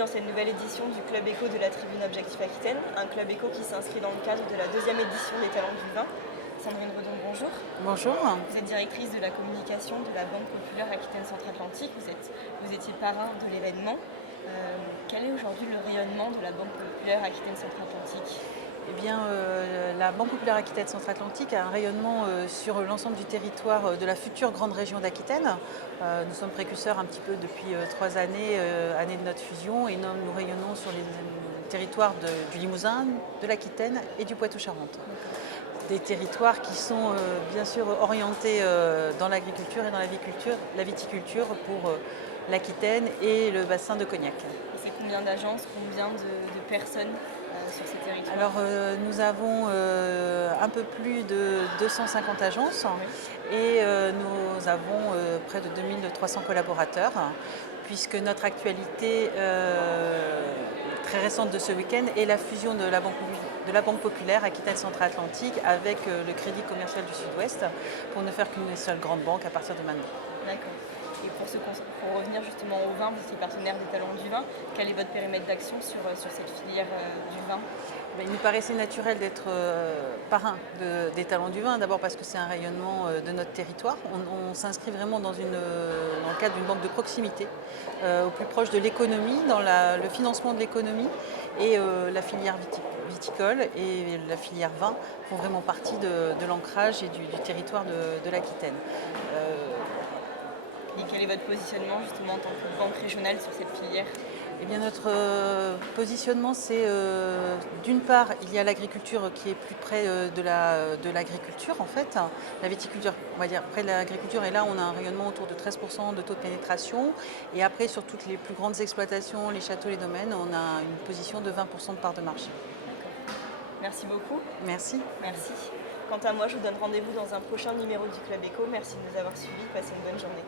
dans cette nouvelle édition du Club Éco de la Tribune Objectif Aquitaine, un club éco qui s'inscrit dans le cadre de la deuxième édition des Talents du Vin. Sandrine Redon, bonjour. Bonjour. Vous êtes directrice de la communication de la Banque Populaire Aquitaine Centre-Atlantique. Vous étiez parrain de l'événement. Quel est aujourd'hui le rayonnement de la Banque Populaire Aquitaine Centre-Atlantique ? Eh bien, la Banque Populaire Aquitaine Centre-Atlantique a un rayonnement sur l'ensemble du territoire de la future grande région d'Aquitaine. Nous sommes précurseurs un petit peu depuis 3 années, année de notre fusion, et nous rayonnons sur les territoires du Limousin, de l'Aquitaine et du Poitou-Charentes. Des territoires qui sont bien sûr orientés dans l'agriculture et dans la viticulture pour l'Aquitaine et le bassin de Cognac. Et c'est combien d'agences, combien de personnes sur ces territoires ? Alors nous avons un peu plus de 250 agences, Oui. et nous avons près de 2300 collaborateurs, puisque notre actualité très récente de ce week-end est la fusion de la Banque Populaire Aquitaine Centre-Atlantique avec le Crédit Commercial du Sud-Ouest, pour ne faire qu'une seule grande banque à partir de maintenant. D'accord. Et pour revenir justement au vin, vous étiez partenaire des Talents du Vin. Quel est votre périmètre d'action sur cette filière du vin ? Il nous paraissait naturel d'être parrain des Talents du Vin, d'abord parce que c'est un rayonnement de notre territoire. On s'inscrit vraiment dans le cadre d'une banque de proximité, au plus proche de l'économie, dans le financement de l'économie, et la filière viticole et la filière vin font vraiment partie de l'ancrage et du territoire de l'Aquitaine. Et quel est votre positionnement justement en tant que banque régionale sur cette filière ? Eh bien, notre positionnement, c'est d'une part, il y a l'agriculture qui est plus près de l'agriculture en fait. La viticulture, on va dire, près de l'agriculture, et là on a un rayonnement autour de 13% de taux de pénétration. Et après, sur toutes les plus grandes exploitations, les châteaux, les domaines, on a une position de 20% de part de marché. D'accord. Merci beaucoup. Merci. Merci. Quant à moi, je vous donne rendez-vous dans un prochain numéro du Club Éco. Merci de nous avoir suivis. Passez une bonne journée.